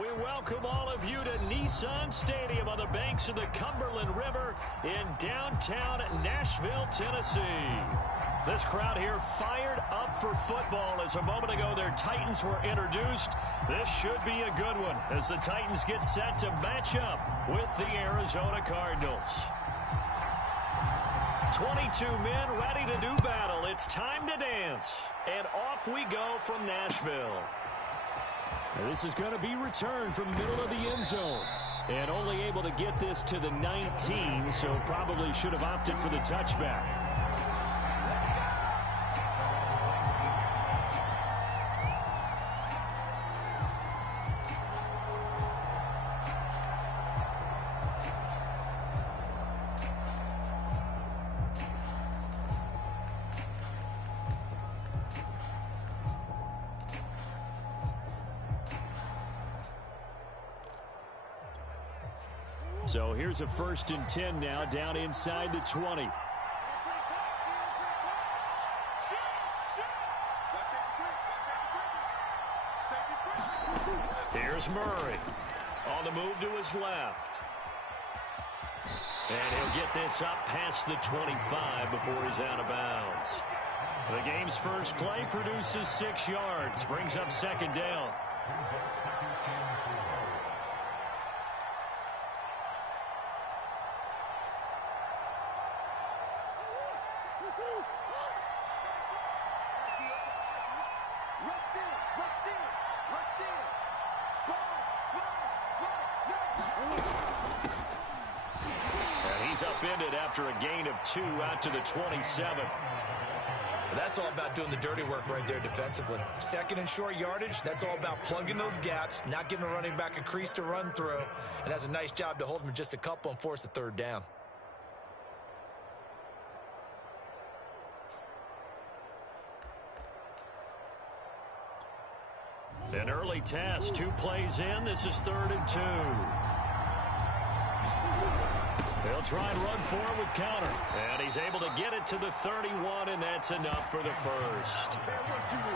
We welcome all of you to Nissan Stadium on the banks of the Cumberland River in downtown Nashville, Tennessee. This crowd here fired up for football as a moment ago their Titans were introduced. This should be a good one as the Titans get set to match up with the Arizona Cardinals. 22 men ready to do battle. It's time to dance. And off we go from Nashville. This is going to be returned from the middle of the end zone. And only able to get this to the 19, so probably should have opted for the touchback. So here's a 1st and 10 now, down inside the 20. Here's Murray on the move to his left. And he'll get this up past the 25 before he's out of bounds. The game's first play produces 6 yards, brings up 2nd down. Upended after a gain of 2 out to the 27. That's all about doing the dirty work right there defensively. 2nd and short yardage, that's all about plugging those gaps, not giving a running back a crease to run through, and that's a nice job to hold him just a couple and force a 3rd down. An early test, 2 plays in. This is 3rd and 2. They'll try and run for it with counter. And he's able to get it to the 31, and that's enough for the first.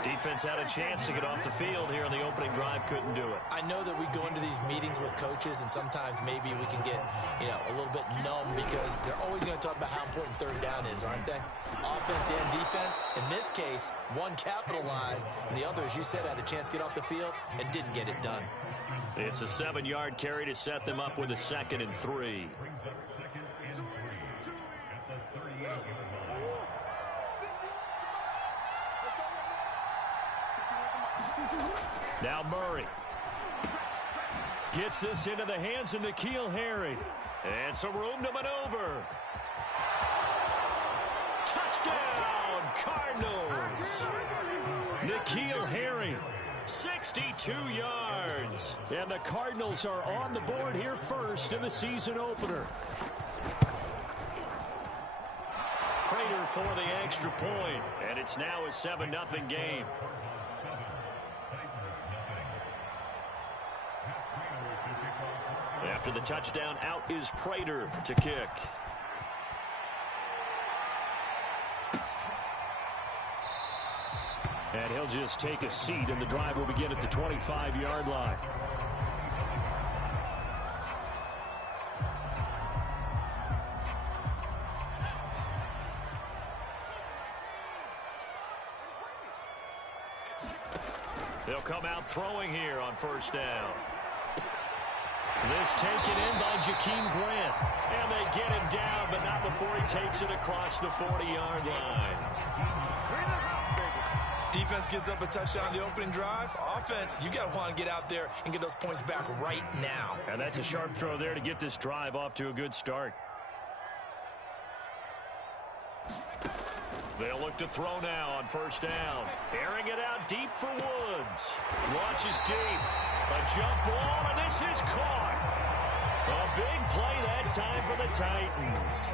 Defense had a chance to get off the field here in the opening drive, couldn't do it. I know that we go into these meetings with coaches, and sometimes maybe we can get, a little bit numb because they're always going to talk about how important 3rd down is, aren't they? Offense and defense. In this case, one capitalized, and the other, as you said, had a chance to get off the field and didn't get it done. It's a 7-yard carry to set them up with a 2nd and 3. Now Murray gets this into the hands of N'Keal Harry. And some room to maneuver. Touchdown, Cardinals. N'Keal Harry, 62 yards. And the Cardinals are on the board here first in the season opener. Prater for the extra point, and it's now a 7-0 game. After the touchdown, out is Prater to kick. And he'll just take a seat, and the drive will begin at the 25-yard line. They'll come out throwing here on 1st down. This taken in by Jakeem Grant. And they get him down, but not before he takes it across the 40-yard line. Defense gives up a touchdown on the opening drive. Offense, you got to want to get out there and get those points back right now. And that's a sharp throw there to get this drive off to a good start. They'll look to throw now on 1st down. Airing it out deep for Woods. Launches deep. A jump ball, and this is caught. A big play that time for the Titans.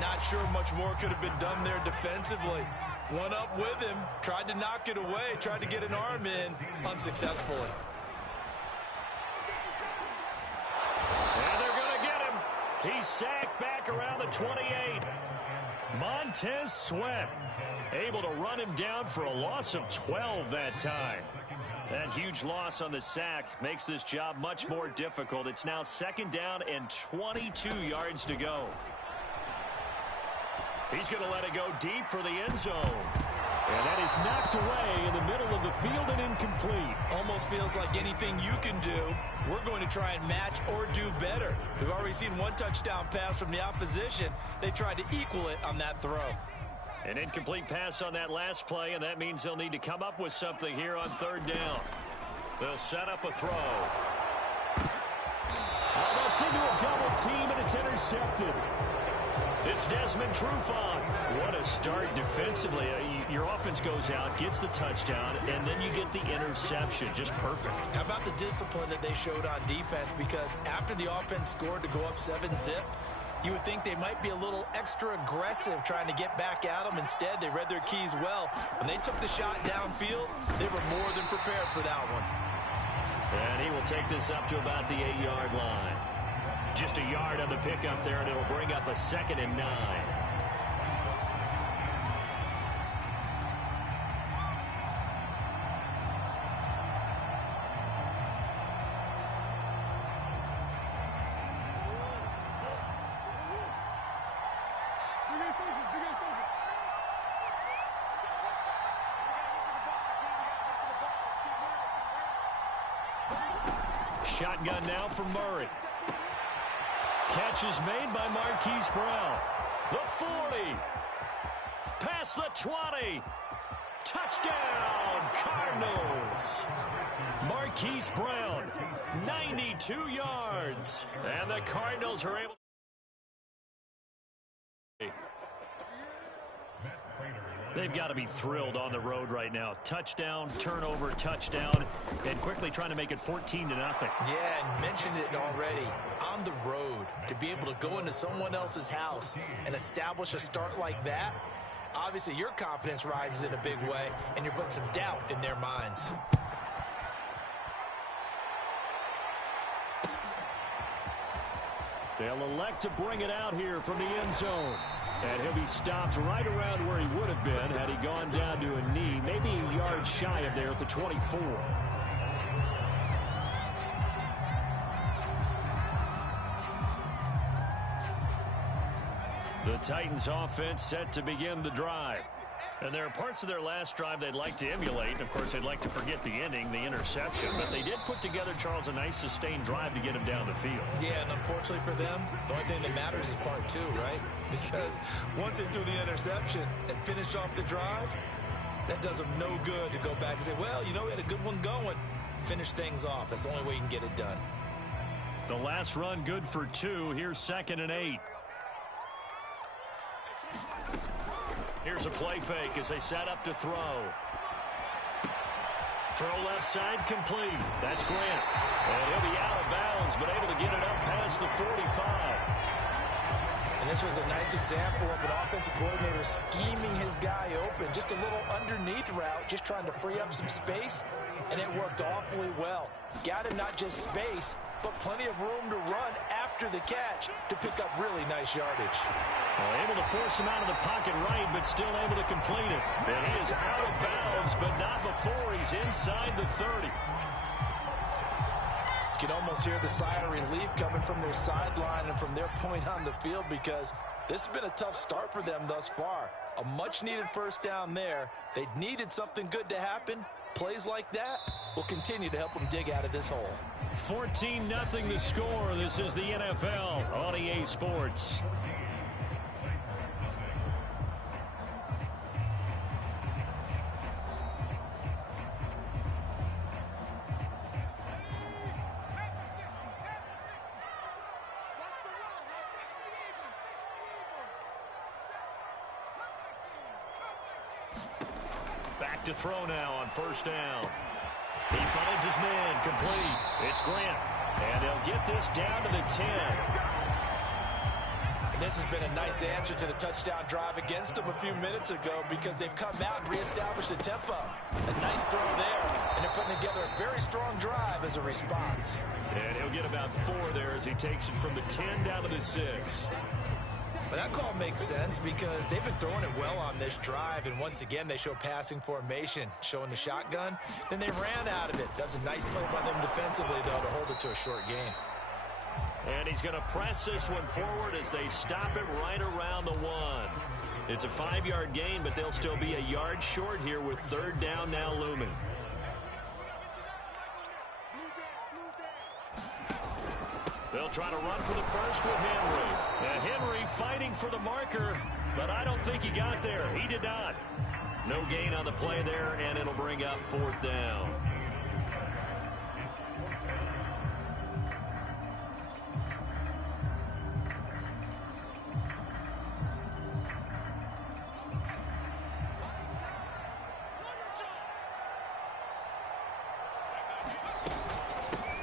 Not sure much more could have been done there defensively. One up with him, tried to knock it away, tried to get an arm in, unsuccessfully. And they're going to get him. He's sacked back around the 28. Montez Sweat able to run him down for a loss of 12 that time. That huge loss on the sack makes this job much more difficult. It's now 2nd down and 22 yards to go. He's going to let it go deep for the end zone. And that is knocked away in the middle of the field and incomplete. Almost feels like anything you can do, we're going to try and match or do better. We've already seen one touchdown pass from the opposition. They tried to equal it on that throw. An incomplete pass on that last play, and that means they'll need to come up with something here on 3rd down. They'll set up a throw. Oh, that's into a double team, and it's intercepted. It's Desmond Trufant. What a start defensively. Your offense goes out, gets the touchdown, and then you get the interception. Just perfect. How about the discipline that they showed on defense? Because after the offense scored to go up 7-zip, you would think they might be a little extra aggressive trying to get back at them. Instead, they read their keys well. When they took the shot downfield, they were more than prepared for that one. And he will take this up to about the 8-yard line. Just a yard on the pickup there, and it'll bring up a 2nd and 9. Shotgun now for Murray. Catch is made by Marquise Brown. The 40. Past the 20. Touchdown, Cardinals. Marquise Brown, 92 yards. And the Cardinals are able. They've got to be thrilled on the road right now. Touchdown, turnover, touchdown, and quickly trying to make it 14-0. Yeah, and mentioned it already. On the road, to be able to go into someone else's house and establish a start like that, obviously your confidence rises in a big way, and you're putting some doubt in their minds. They'll elect to bring it out here from the end zone. And he'll be stopped right around where he would have been had he gone down to a knee, maybe a yard shy of there at the 24. The Titans offense set to begin the drive. And there are parts of their last drive they'd like to emulate. Of course, they'd like to forget the ending, the interception. But they did put together, Charles, a nice sustained drive to get him down the field. Yeah, and unfortunately for them, the only thing that matters is part 2, right? Because once they do the interception and finish off the drive, that does them no good to go back and say, well, you know, we had a good one going. Finish things off. That's the only way you can get it done. The last run good for 2. Here's 2nd and 8. Here's a play fake as they set up to throw. Throw left side complete. That's Grant. And he'll be out of bounds, but able to get it up past the 45. And this was a nice example of an offensive coordinator scheming his guy open. Just a little underneath route, just trying to free up some space, and it worked awfully well. Got him not just space, but plenty of room to run after the catch to pick up really nice yardage. Well, able to force him out of the pocket right, but still able to complete it. And he is out of bounds, but not before he's inside the 30. You can almost hear the sigh of relief coming from their sideline and from their point on the field, because this has been a tough start for them thus far. A much-needed first down there. They needed something good to happen. Plays like that will continue to help them dig out of this hole. 14-0 the score. This is the NFL on EA Sports. Back to throw now on first down. He finds his man complete. It's Grant. And they'll get this down to the 10. And this has been a nice answer to the touchdown drive against them a few minutes ago, because they've come out and reestablished the tempo. A nice throw there, and they're putting together a very strong drive as a response. And he'll get about 4 there as he takes it from the 10 down to the 6. But that call makes sense because they've been throwing it well on this drive, and once again, they show passing formation, showing the shotgun. Then they ran out of it. That's a nice play by them defensively, though, to hold it to a short gain. And he's going to press this one forward as they stop it right around the 1. It's a 5-yard gain, but they'll still be a yard short here with 3rd down now looming. They'll try to run for the first with Henry. And Henry fighting for the marker, but I don't think he got there. He did not. No gain on the play there, and it'll bring up 4th down.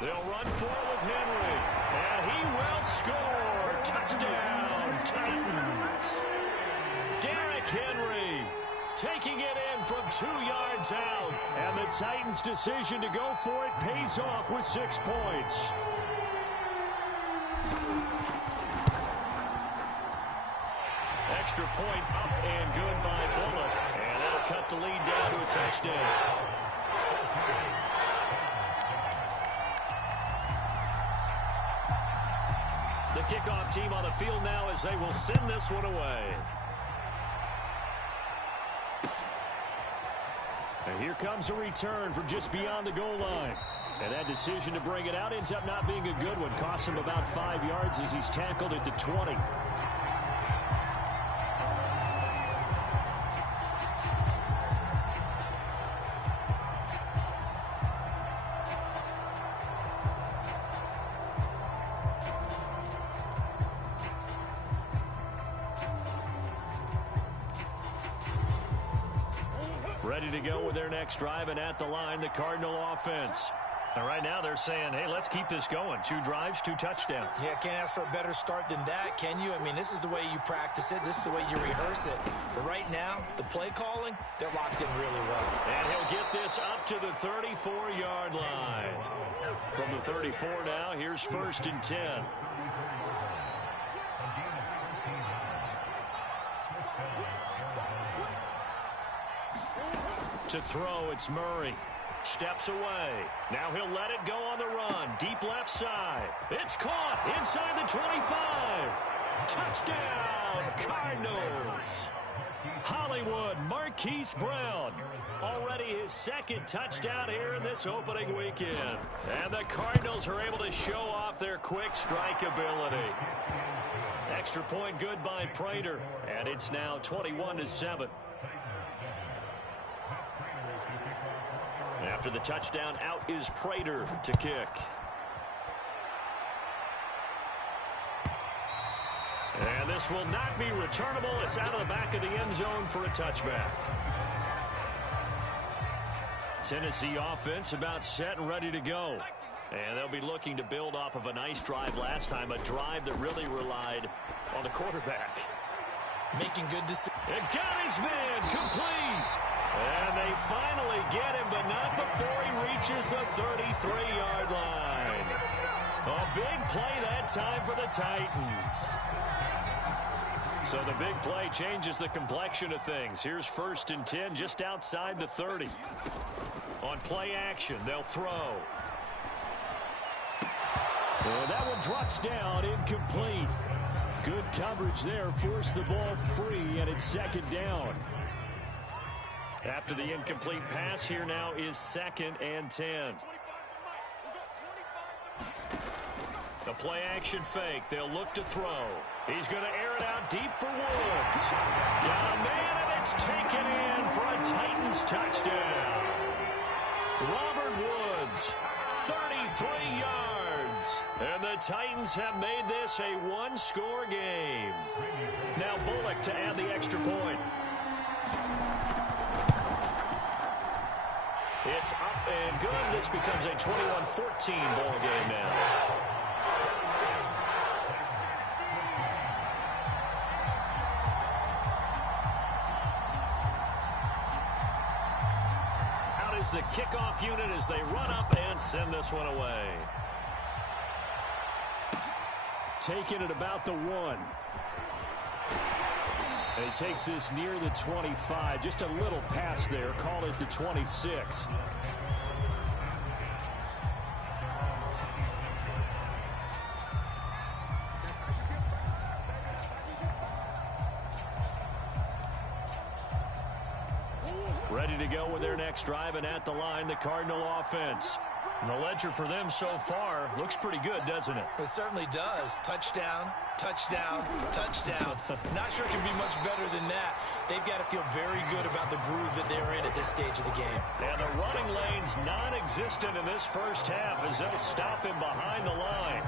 They'll run forward with Henry, and he will score. Touchdown, Titans. Derrick Henry taking it in from 2 yards out. And the Titans' decision to go for it pays off with 6 points. Extra point up and good by Bullock. And that'll cut the lead down to a touchdown. The kickoff team on the field now as they will send this one away. And here comes a return from just beyond the goal line. And that decision to bring it out ends up not being a good one. Costs him about 5 yards as he's tackled at the 20. Ready to go with their next drive, and at the line, the Cardinal offense. And right now they're saying, hey, let's keep this going. 2 drives, 2 touchdowns. Yeah, can't ask for a better start than that, can you? I mean, this is the way you practice it. This is the way you rehearse it. But right now, the play calling, they're locked in really well. And he'll get this up to the 34-yard line. From the 34 now, here's 1st and 10. To throw, it's Murray. Steps away. Now he'll let it go on the run. Deep left side. It's caught inside the 25. Touchdown, Cardinals. Hollywood Marquise Brown. Already his 2nd touchdown here in this opening weekend. And the Cardinals are able to show off their quick strike ability. Extra point good by Prater. And it's now 21-7. After the touchdown, out is Prater to kick. And this will not be returnable. It's out of the back of the end zone for a touchback. Tennessee offense about set and ready to go. And they'll be looking to build off of a nice drive last time, a drive that really relied on the quarterback. Making good decisions. It got his man complete. And they finally get him, but not before he reaches the 33-yard line. A big play that time for the Titans. So the big play changes the complexion of things. Here's 1st and 10 just outside the 30. On play action, they'll throw. And that one drops down, incomplete. Good coverage there, forced the ball free, and it's 2nd down. After the incomplete pass, here now is 2nd and 10. The play action fake. They'll look to throw. He's going to air it out deep for Woods. Got a man, and it's taken in for a Titans touchdown. Robert Woods, 33 yards. And the Titans have made this a 1-score game. Now Bullock to add the extra point. It's up and good. This becomes a 21-14 ball game now. Out is the kickoff unit as they run up and send this one away. Taking it about the 1. And he takes this near the 25. Just a little pass there. Call it the 26. Ready to go with their next drive, and at the line, the Cardinal offense. And the ledger for them so far looks pretty good, doesn't it? It certainly does. Touchdown, touchdown, touchdown. Not sure it can be much better than that. They've got to feel very good about the groove that they're in at this stage of the game. And the running lane's non-existent in this first half as they'll stop him behind the line.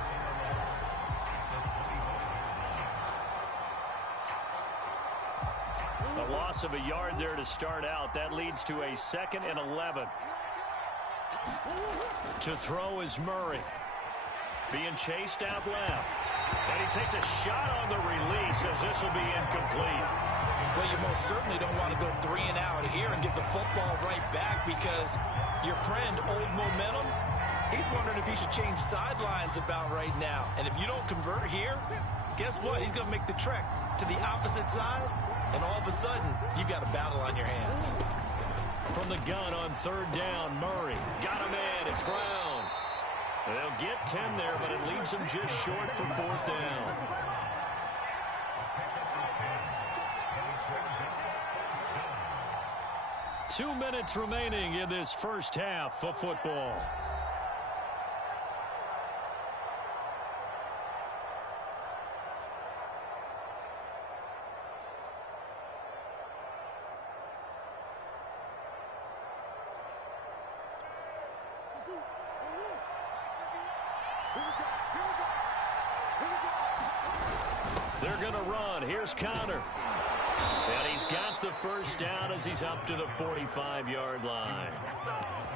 A loss of a yard there to start out. That leads to a 2nd and 11. To throw is Murray. Being chased out left. And he takes a shot on the release as this will be incomplete. Well, you most certainly don't want to go 3 and out here and get the football right back because your friend, Old Momentum, he's wondering if he should change sidelines about right now. And if you don't convert here, guess what? He's going to make the trek to the opposite side, and all of a sudden, you've got a battle on your hands. From the gun on 3rd down, Murray. Got him in. It's Brown. They'll get 10 there, but it leaves them just short for 4th down. Two minutes remaining in this first half of football. They're going to run. Here's Connor. And he's got the first down as he's up to the 45-yard line.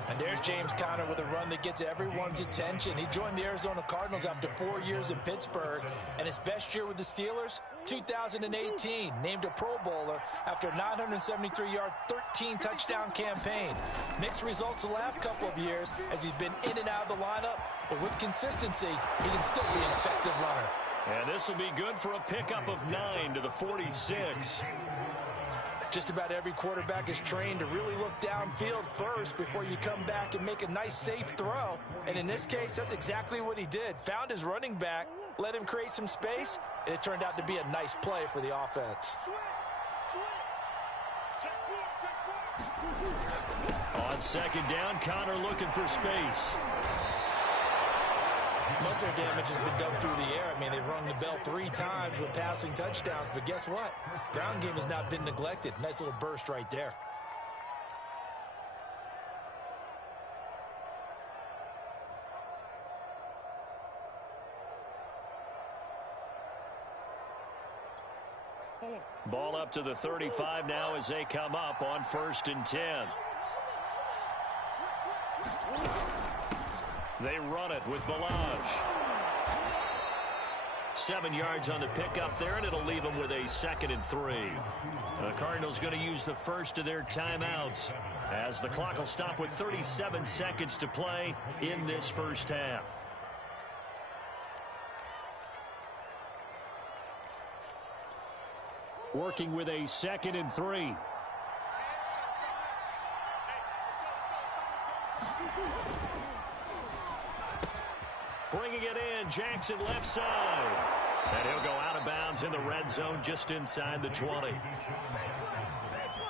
And there's James Conner with a run that gets everyone's attention. He joined the Arizona Cardinals after 4 years in Pittsburgh. And his best year with the Steelers, 2018, named a Pro Bowler after a 973-yard, 13-touchdown campaign. Mixed results the last couple of years as he's been in and out of the lineup. But with consistency, he can still be an effective runner. And this will be good for a pickup of 9 to the 46. Just about every quarterback is trained to really look downfield first before you come back and make a nice, safe throw. And in this case, that's exactly what he did. Found his running back, let him create some space, and it turned out to be a nice play for the offense. On 2nd down, Connor looking for space. Most of their damage has been done through the air. I mean, they've rung the bell 3 times with passing touchdowns, but guess what? Ground game has not been neglected. Nice little burst right there. Ball up to the 35 now as they come up on 1st and 10. They run it with Balaj. 7 yards on the pickup there, and it'll leave them with a 2nd and 3. The Cardinals going to use the first of their timeouts as the clock will stop with 37 seconds to play in this first half. Working with a 2nd and 3. Bringing it in, Jackson left side. And he'll go out of bounds in the red zone just inside the 20.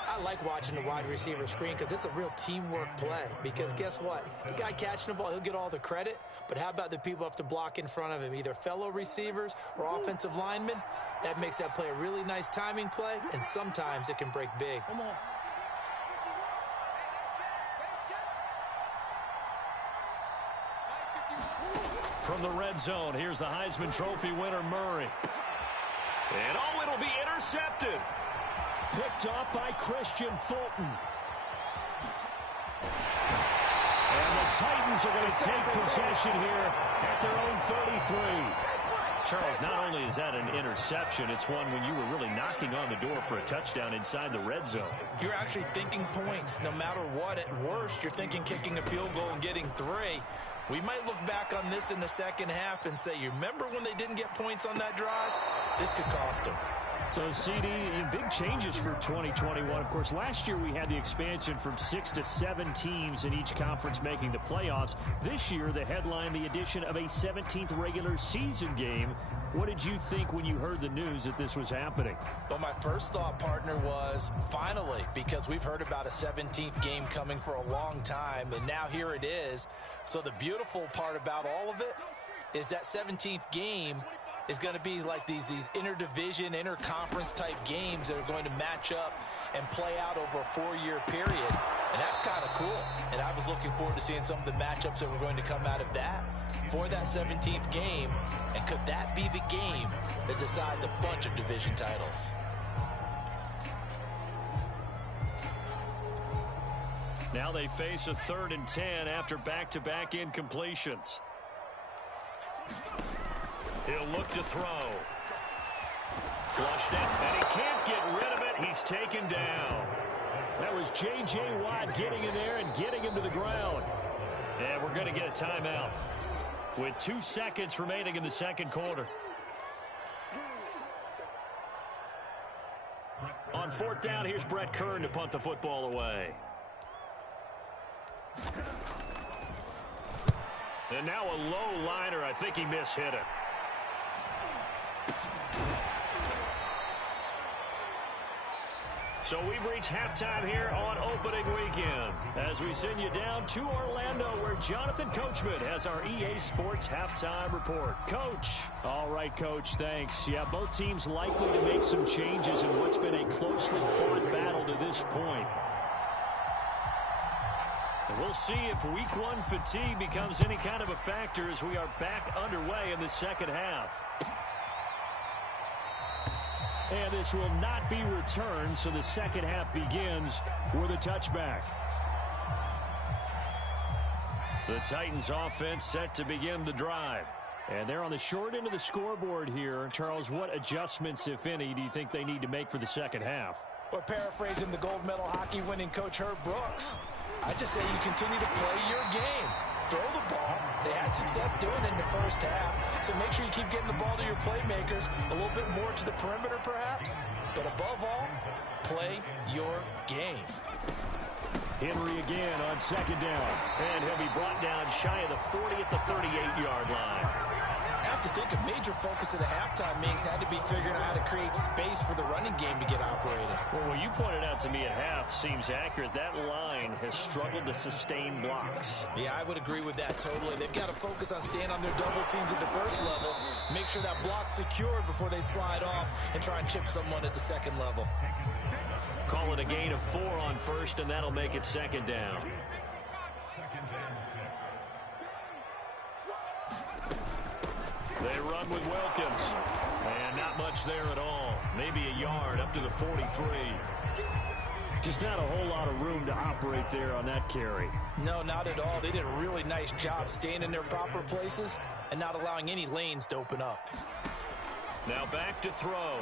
I like watching the wide receiver screen because it's a real teamwork play. Because guess what? The guy catching the ball, he'll get all the credit. But how about the people who have to block in front of him, either fellow receivers or offensive linemen? That makes that play a really nice timing play, and sometimes it can break big. Come on. From the red zone, here's the Heisman Trophy winner, Murray. And oh, it'll be intercepted. Picked off by Christian Fulton. And the Titans are going to take possession here at their own 33. Charles, not only is that an interception, it's one when you were really knocking on the door for a touchdown inside the red zone. You're actually thinking points no matter what. At worst, you're thinking kicking a field goal and getting 3. We might look back on this in the second half and say, you remember when they didn't get points on that drive? This could cost them. So, CD, big changes for 2021. Of course, last year we had the expansion from 6 to 7 teams in each conference making the playoffs. This year, the headline, the addition of a 17th regular season game. What did you think when you heard the news that this was happening? Well, my first thought, partner, was finally, because we've heard about a 17th game coming for a long time, and now here it is. So the beautiful part about all of it is that 17th game is going to be like these interdivision, interconference type games that are going to match up and play out over a 4-year period. And that's kind of cool. And I was looking forward to seeing some of the matchups that were going to come out of that for that 17th game. And could that be the game that decides a bunch of division titles? Now they face a 3rd and 10 after back-to-back incompletions. He'll look to throw. Flushed it, and he can't get rid of it. He's taken down. That was J.J. Watt getting in there and getting him to the ground. And we're going to get a timeout with 2 seconds remaining in the second quarter. On 4th down, here's Brett Kern to punt the football away. And now a low liner. I think he mishit it. So we've reached halftime here on opening weekend as we send you down to Orlando where Jonathan Coachman has our EA Sports halftime report. Coach. All right, Coach, thanks. Yeah, both teams likely to make some changes in what's been a closely fought battle to this point. And we'll see if week 1 fatigue becomes any kind of a factor as we are back underway in the second half. And this will not be returned, so the second half begins with a touchback. The Titans offense set to begin the drive. And they're on the short end of the scoreboard here. Charles, what adjustments, if any, do you think they need to make for the second half? Well, paraphrasing the gold medal hockey winning coach Herb Brooks, I just say you continue to play your game. Throw the ball. They had success doing it in the first half. So make sure you keep getting the ball to your playmakers, a little bit more to the perimeter perhaps. But above all, play your game. Henry again on 2nd down. And he'll be brought down shy of the 40 at the 38-yard line. I have to think a major focus of the halftime meetings had to be figuring out how to create space for the running game to get operating. Well, what you pointed out to me at half seems accurate. That line has struggled to sustain blocks. Yeah, I would agree with that totally. They've got to focus on staying on their double teams at the first level, make sure that block's secured before they slide off and try and chip someone at the second level. Call it a gain of 4 on 1st, and that'll make it 2nd down. They run with Wilkins. And not much there at all. Maybe a yard up to the 43. Just not a whole lot of room to operate there on that carry. No, not at all. They did a really nice job staying in their proper places and not allowing any lanes to open up. Now back to throw.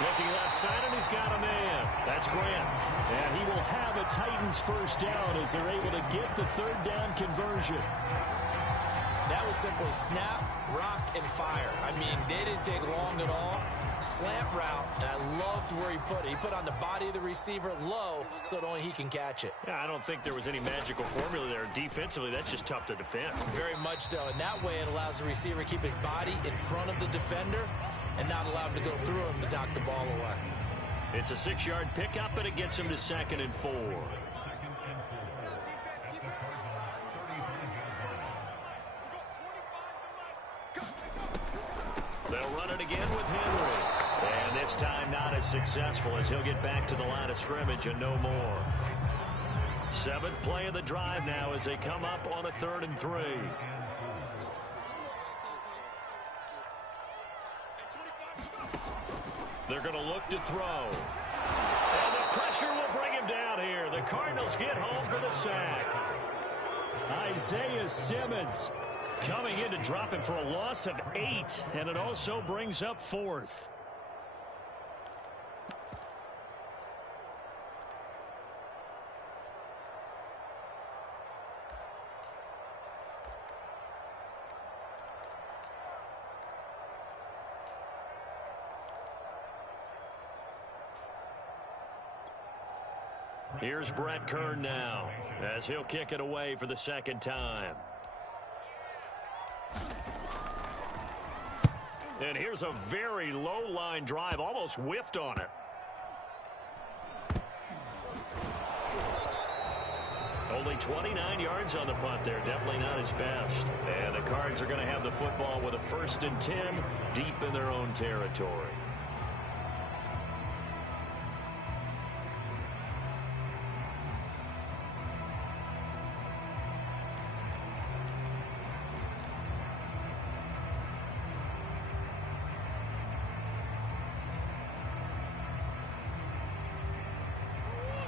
Looking left side, and he's got a man. That's Grant. And he will have a Titans first down as they're able to get the 3rd down conversion. That was simply snap, rock, and fire. I mean, they didn't take long at all. Slant route, and I loved where he put it. He put on the body of the receiver low so that only he can catch it. Yeah, I don't think there was any magical formula there. Defensively, that's just tough to defend. Very much so. And that way it allows the receiver to keep his body in front of the defender and not allow him to go through him to knock the ball away. It's a 6-yard pickup, and it gets him to 2nd and 4. They'll run it again with Henry. And this time not as successful as he'll get back to the line of scrimmage and no more. 7th play of the drive now as they come up on a 3rd and 3. They're going to look to throw. And the pressure will bring him down here. The Cardinals get home for the sack. Isaiah Simmons coming in to drop him for a loss of 8, and it also brings up 4th. Here's Brett Kern now as he'll kick it away for the second time. And here's a very low line drive, almost whiffed on it. Only 29 yards on the punt there. Definitely not his best. And the Cards are going to have the football with a 1st and 10 deep in their own territory.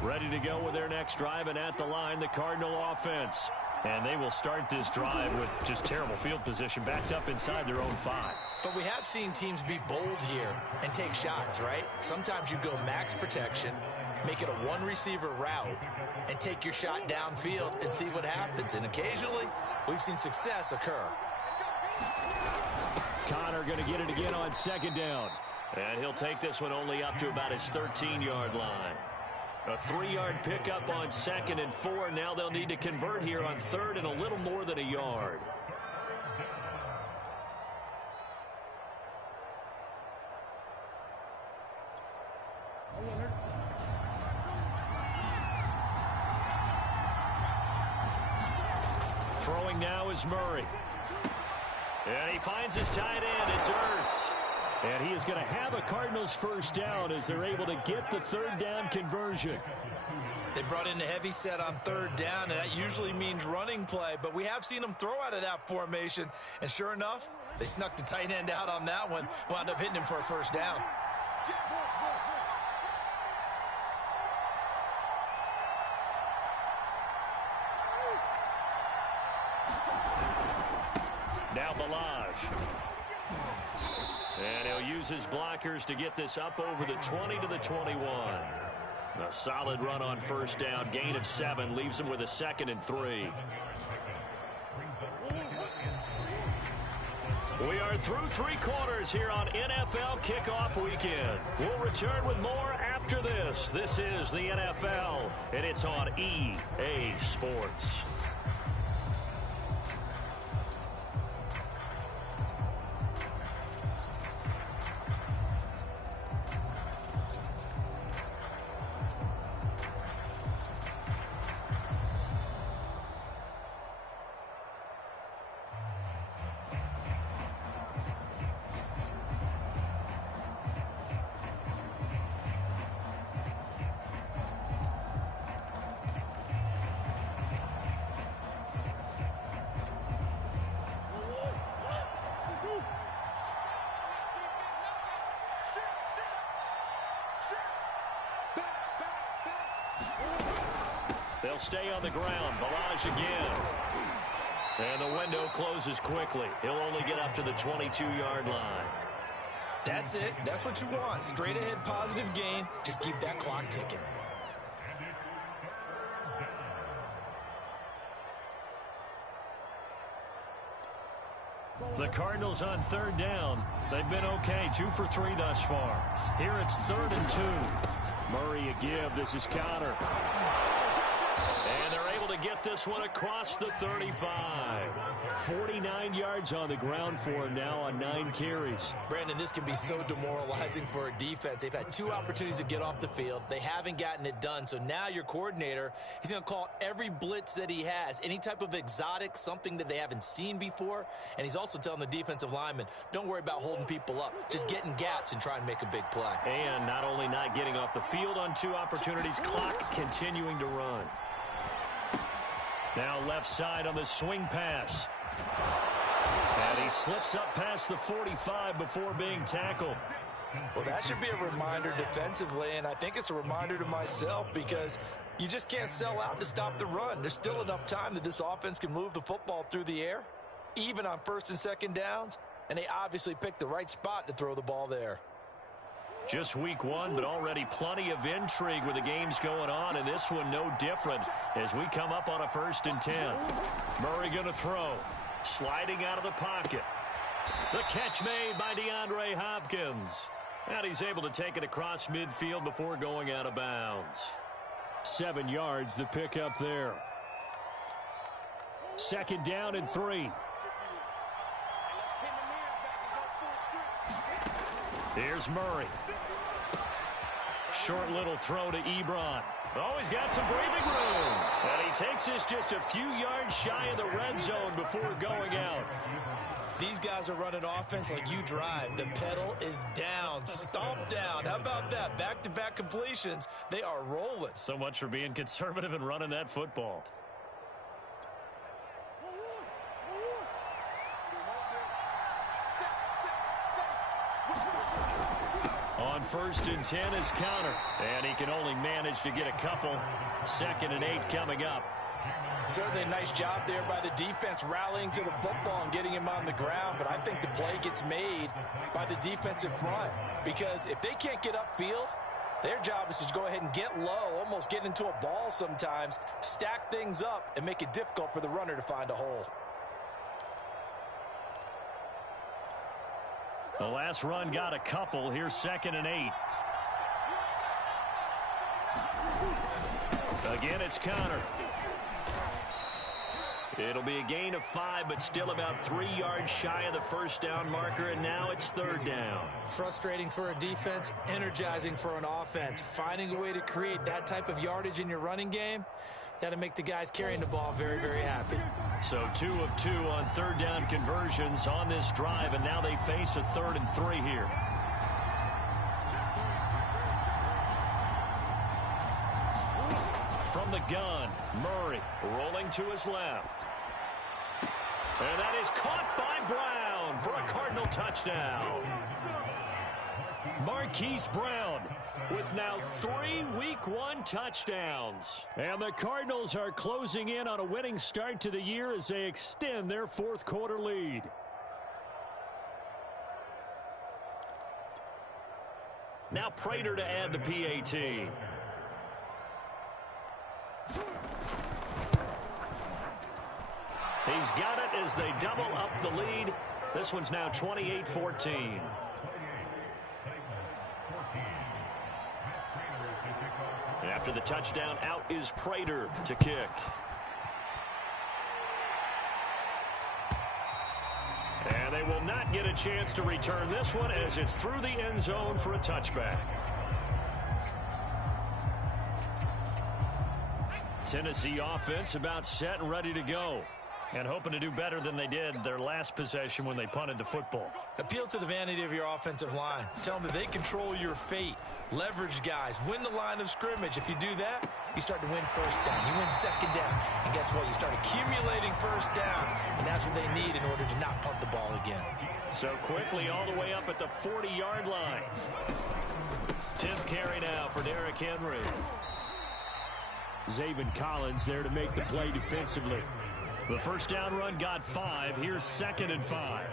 Ready to go with their next drive, and at the line, the Cardinal offense. And they will start this drive with just terrible field position, backed up inside their own 5. But we have seen teams be bold here and take shots, right? Sometimes you go max protection, make it a one-receiver route, and take your shot downfield and see what happens. And occasionally, we've seen success occur. Connor going to get it again on 2nd down. And he'll take this one only up to about his 13-yard line. A 3-yard pickup on 2nd and 4. Now they'll need to convert here on 3rd and a little more than a yard. Throwing now is Murray. And he finds his tight end. It's Ertz. And he is going to have a Cardinals 1st down as they're able to get the 3rd down conversion. They brought in a heavy set on 3rd down, and that usually means running play. But we have seen them throw out of that formation. And sure enough, they snuck the tight end out on that one. Wound up hitting him for a 1st down. Now Balaj. And he'll use his blockers to get this up over the 20 to the 21. A solid run on 1st down. Gain of 7 leaves him with a 2nd and 3. We are through 3 quarters here on NFL Kickoff Weekend. We'll return with more after this. This is the NFL, and it's on EA Sports. They'll stay on the ground. Balaj again. And the window closes quickly. He'll only get up to the 22-yard line. That's it. That's what you want. Straight ahead positive gain. Just keep that clock ticking. The Cardinals on 3rd down. They've been okay. 2 for 3 thus far. Here it's 3rd and 2. Murray a give. This is Connor. And they're able to get this one across the 35. 49 yards on the ground for him now on 9 carries. Brandon, this can be so demoralizing for a defense. They've had 2 opportunities to get off the field. They haven't gotten it done. So now your coordinator, he's going to call every blitz that he has, any type of exotic, something that they haven't seen before. And he's also telling the defensive lineman, don't worry about holding people up. Just get in gaps and try and make a big play. And not only not getting off the field on 2 opportunities, clock continuing to run. Now left side on the swing pass. And he slips up past the 45 before being tackled. Well, that should be a reminder defensively, and I think it's a reminder to myself because you just can't sell out to stop the run. There's still enough time that this offense can move the football through the air, even on 1st and 2nd downs, and they obviously picked the right spot to throw the ball there. Just week 1, but already plenty of intrigue with the games going on, and this one no different as we come up on a 1st and 10. Murray going to throw. Sliding out of the pocket. The catch made by DeAndre Hopkins. And he's able to take it across midfield before going out of bounds. 7 yards the pick up there. 2nd down and 3. Here's Murray. Short little throw to Ebron. Oh, he's got some breathing room. And he takes this just a few yards shy of the red zone before going out. These guys are running offense like you drive. The pedal is down, stomped down. How about that? Back-to-back completions. They are rolling. So much for being conservative and running that football. On 1st and 10 is counter. And he can only manage to get a couple. 2nd and 8 coming up. Certainly a nice job there by the defense rallying to the football and getting him on the ground. But I think the play gets made by the defensive front. Because if they can't get upfield, their job is to go ahead and get low, almost get into a ball sometimes, stack things up, and make it difficult for the runner to find a hole. The last run got a couple. Here's 2nd and 8. Again, it's Connor. It'll be a gain of 5, but still about 3 yards shy of the 1st down marker, and now it's 3rd down. Frustrating for a defense, energizing for an offense. Finding a way to create that type of yardage in your running game, that'll make the guys carrying the ball very, very happy. So 2 of 2 on 3rd down conversions on this drive, and now they face a 3rd and 3 here. From the gun, Murray rolling to his left. And that is caught by Brown for a Cardinal touchdown. Marquise Brown with now 3 Week 1 touchdowns. And the Cardinals are closing in on a winning start to the year as they extend their 4th quarter lead. Now Prater to add the PAT. He's got it as they double up the lead. This one's now 28-14. After the touchdown, out is Prater to kick. And they will not get a chance to return this one as it's through the end zone for a touchback. Tennessee offense about set and ready to go. And hoping to do better than they did their last possession when they punted the football. Appeal to the vanity of your offensive line. Tell them that they control your fate. Leverage guys. Win the line of scrimmage. If you do that, you start to win 1st down. You win 2nd down. And guess what? You start accumulating 1st downs. And that's what they need in order to not punt the ball again. So quickly all the way up at the 40-yard line. 10th carry now for Derrick Henry. Zaven Collins there to make the play defensively. The 1st down run got 5. Here's 2nd and 5.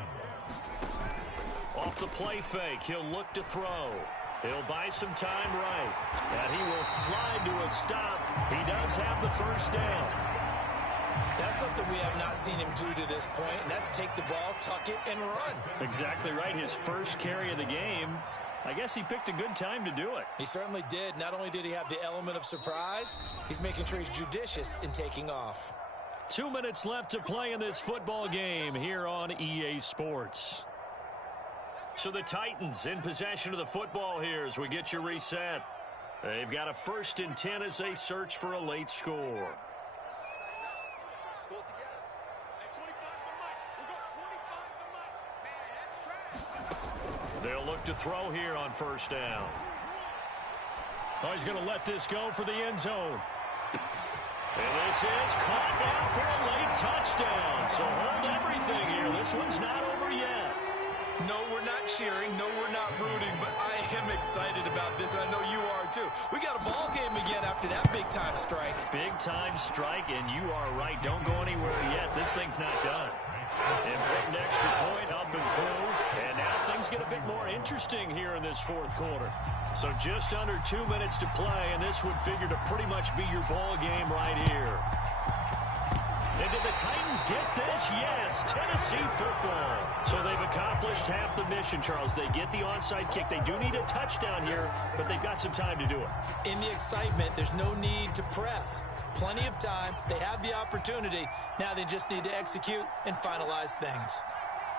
Off the play fake, he'll look to throw. He'll buy some time right. And he will slide to a stop. He does have the 1st down. That's something we have not seen him do to this point, and that's take the ball, tuck it, and run. Exactly right. His first carry of the game. I guess he picked a good time to do it. He certainly did. Not only did he have the element of surprise, he's making sure he's judicious in taking off. 2 minutes left to play in this football game here on EA Sports. So the Titans in possession of the football here as we get you reset. They've got a 1st and 10 as they search for a late score. They'll look to throw here on 1st down. Oh, he's going to let this go for the end zone. And this is caught now for a late touchdown. So hold everything here. This one's not over yet. No, we're not cheering. No, we're not rooting. But I am excited about this, and I know you are too. We got a ball game again after that big-time strike. Big-time strike, and you are right. Don't go anywhere yet. This thing's not done. Important extra point up and through. And now things get a bit more interesting here in this 4th quarter. So just under 2 minutes to play, and this would figure to pretty much be your ball game right here. And did the Titans get this? Yes, Tennessee football. So they've accomplished half the mission, Charles. They get the onside kick. They do need a touchdown here, but they've got some time to do it. In the excitement, there's no need to press. Plenty of time. They have the opportunity. Now they just need to execute and finalize things.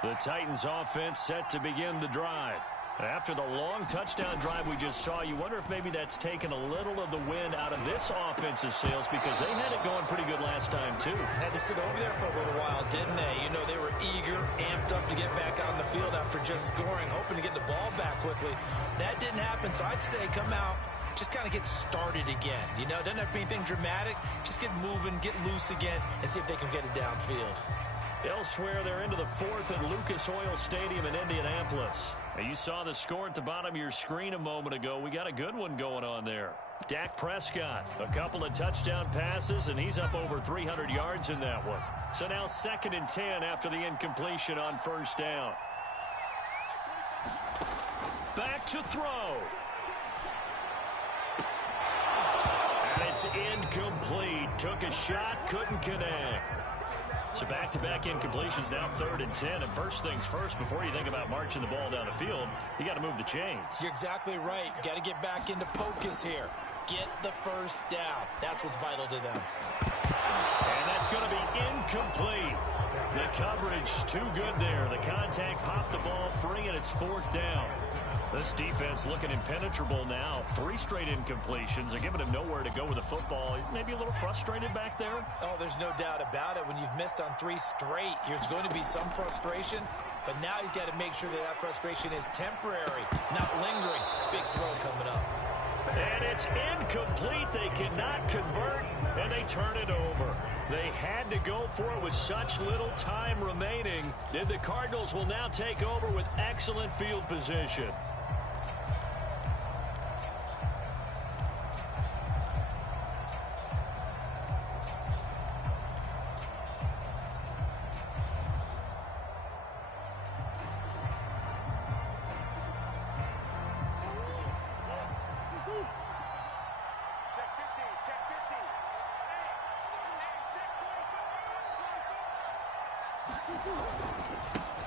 The Titans offense set to begin the drive. After the long touchdown drive we just saw, you wonder if maybe that's taken a little of the wind out of this offensive sails because they had it going pretty good last time, too. Had to sit over there for a little while, didn't they? You know, they were eager, amped up to get back out on the field after just scoring, hoping to get the ball back quickly. That didn't happen, so I'd say come out, just kind of get started again. You know, it doesn't have to be anything dramatic. Just get moving, get loose again, and see if they can get it downfield. Elsewhere, they're into the fourth at Lucas Oil Stadium in Indianapolis. Now, you saw the score at the bottom of your screen a moment ago. We got a good one going on there. Dak Prescott, a couple of touchdown passes, and he's up over 300 yards in that one. So now 2nd and 10 after the incompletion on first down. Back to throw. And it's incomplete. Took a shot, couldn't connect. So back-to-back incompletions, now 3rd and 10. And first things first, before you think about marching the ball down the field, you got to move the chains. You're exactly right. Got to get back into focus here. Get the first down. That's what's vital to them. And that's going to be incomplete. The coverage too good there. The contact popped the ball free, and it's 4th down. This defense looking impenetrable now. 3 straight incompletions. They're giving him nowhere to go with the football. Maybe a little frustrated back there? Oh, there's no doubt about it. When you've missed on 3 straight, there's going to be some frustration. But now he's got to make sure that that frustration is temporary, not lingering. Big throw coming up. And it's incomplete. They cannot convert, and they turn it over. They had to go for it with such little time remaining. And the Cardinals will now take over with excellent field position.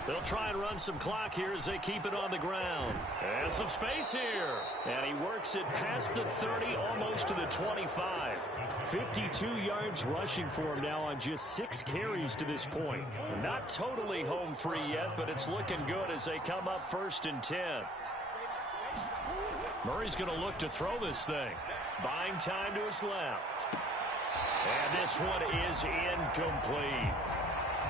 They'll try and run some clock here as they keep it on the ground. And some space here. And he works it past the 30, almost to the 25. 52 yards rushing for him now on just 6 carries to this point. Not totally home free yet, but it's looking good as they come up 1st and 10. Murray's going to look to throw this thing. Buying time to his left. And this one is incomplete.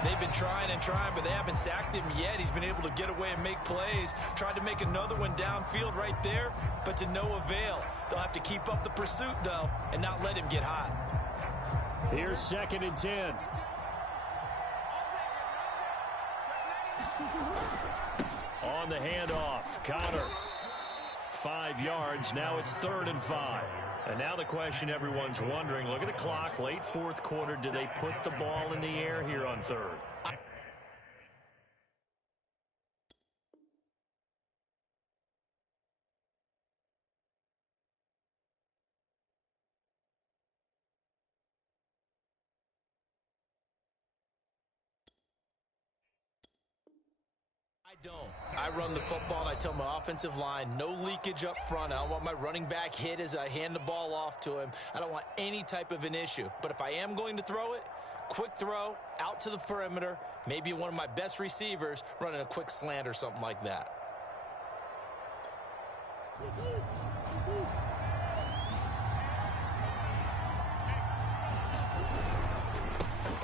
They've been trying and trying, but they haven't sacked him yet. He's been able to get away and make plays. Tried to make another one downfield right there, but to no avail. They'll have to keep up the pursuit, though, and not let him get hot. Here's 2nd and 10. On the handoff, Connor. 5 yards. Now it's 3rd and 5. And now the question everyone's wondering, look at the clock, late 4th quarter. Do they put the ball in the air here on 3rd? I don't. I run the football, and I tell my offensive line, no leakage up front. I don't want my running back hit as I hand the ball off to him. I don't want any type of an issue. But if I am going to throw it, quick throw, out to the perimeter, maybe one of my best receivers running a quick slant or something like that.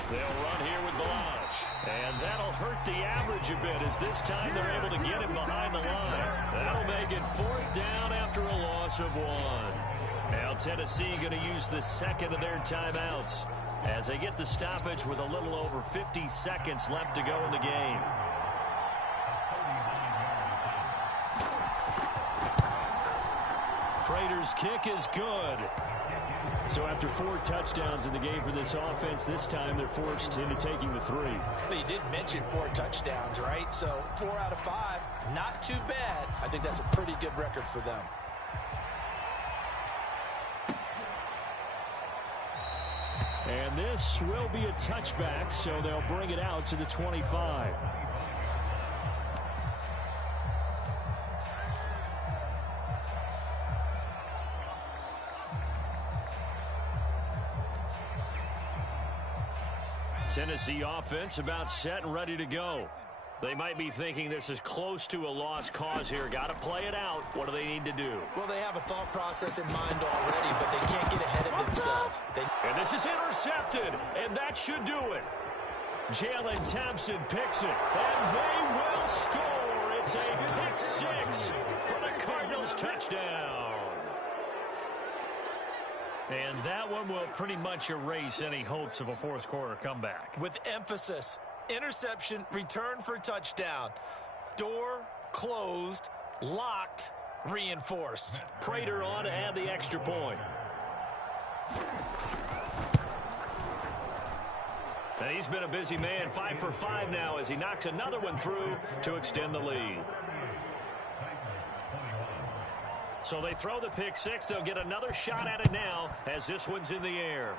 They'll run here with Balazs. And that'll hurt the average a bit as this time they're able to get him behind the line. That'll make it 4th down after a loss of 1. Now Tennessee going to use the 2nd of their timeouts as they get the stoppage with a little over 50 seconds left to go in the game. Prater's kick is good. So after 4 touchdowns in the game for this offense, this time they're forced into taking the 3. But you did mention 4 touchdowns, right? So 4 out of 5, not too bad. I think that's a pretty good record for them. And this will be a touchback, so they'll bring it out to the 25. Tennessee offense about set and ready to go. They might be thinking this is close to a lost cause here. Got to play it out. What do they need to do? Well, they have a thought process in mind already, but they can't get ahead of themselves. And this is intercepted, and that should do it. Jalen Thompson picks it, and they will score. It's a pick six for the Cardinals touchdown. And that one will pretty much erase any hopes of a fourth quarter comeback. With emphasis. Interception, return for touchdown. Door closed, locked, reinforced. Prater on to add the extra point. And he's been a busy man, 5 for 5 now as he knocks another one through to extend the lead. So they throw the pick six. They'll get another shot at it now as this one's in the air.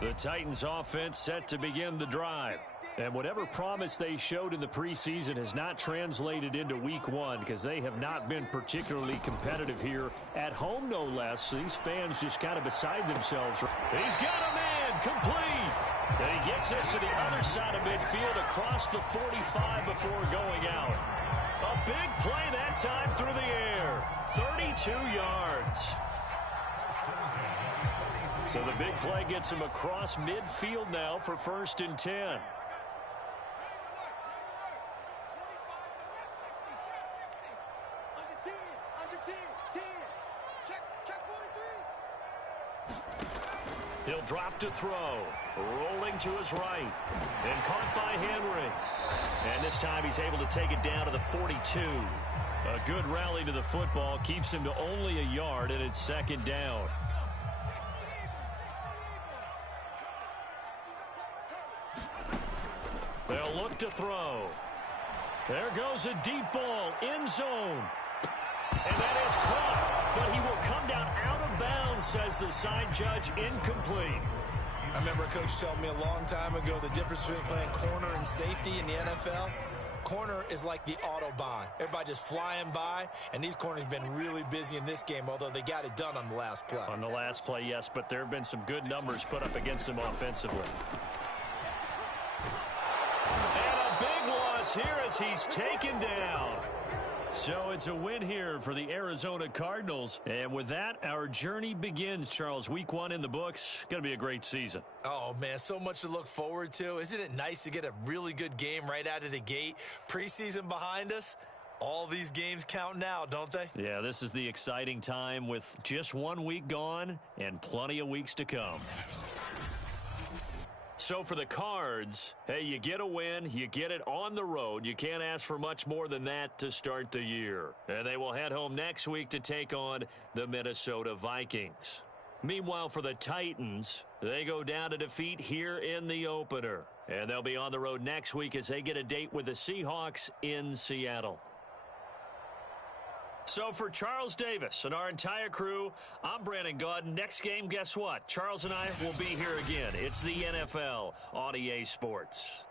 The Titans offense set to begin the drive. And whatever promise they showed in the preseason has not translated into week one because they have not been particularly competitive here at home, no less. These fans just kind of beside themselves. He's got a man complete. And he gets us to the other side of midfield across the 45 before going out. A big play that time through the air. 32 yards. So the big play gets him across midfield now for 1st and 10. He'll drop to throw. Rolling to his right. And caught by Henry. And this time he's able to take it down to the 42. A good rally to the football. Keeps him to only a yard, and it's 2nd down. They'll look to throw. There goes a deep ball. End zone. And that is caught. But he will come down out of bounds, says the side judge. Incomplete. I remember a coach telling me a long time ago the difference between playing corner and safety in the NFL. Corner is like the Autobahn. Everybody just flying by, and these corners have been really busy in this game, although they got it done on the last play. On the last play, yes, but there have been some good numbers put up against them offensively. And a big loss here as he's taken down. So it's a win here for the Arizona Cardinals. And with that, our journey begins, Charles. Week 1 in the books. Going to be a great season. Oh, man, so much to look forward to. Isn't it nice to get a really good game right out of the gate? Preseason behind us. All these games count now, don't they? Yeah, this is the exciting time with just 1 week gone and plenty of weeks to come. So for the Cards, hey, you get a win, you get it on the road. You can't ask for much more than that to start the year. And they will head home next week to take on the Minnesota Vikings. Meanwhile, for the Titans, they go down to defeat here in the opener. And they'll be on the road next week as they get a date with the Seahawks in Seattle. So for Charles Davis and our entire crew, I'm Brandon Gaudin. Next game, guess what? Charles and I will be here again. It's the NFL on EA Sports.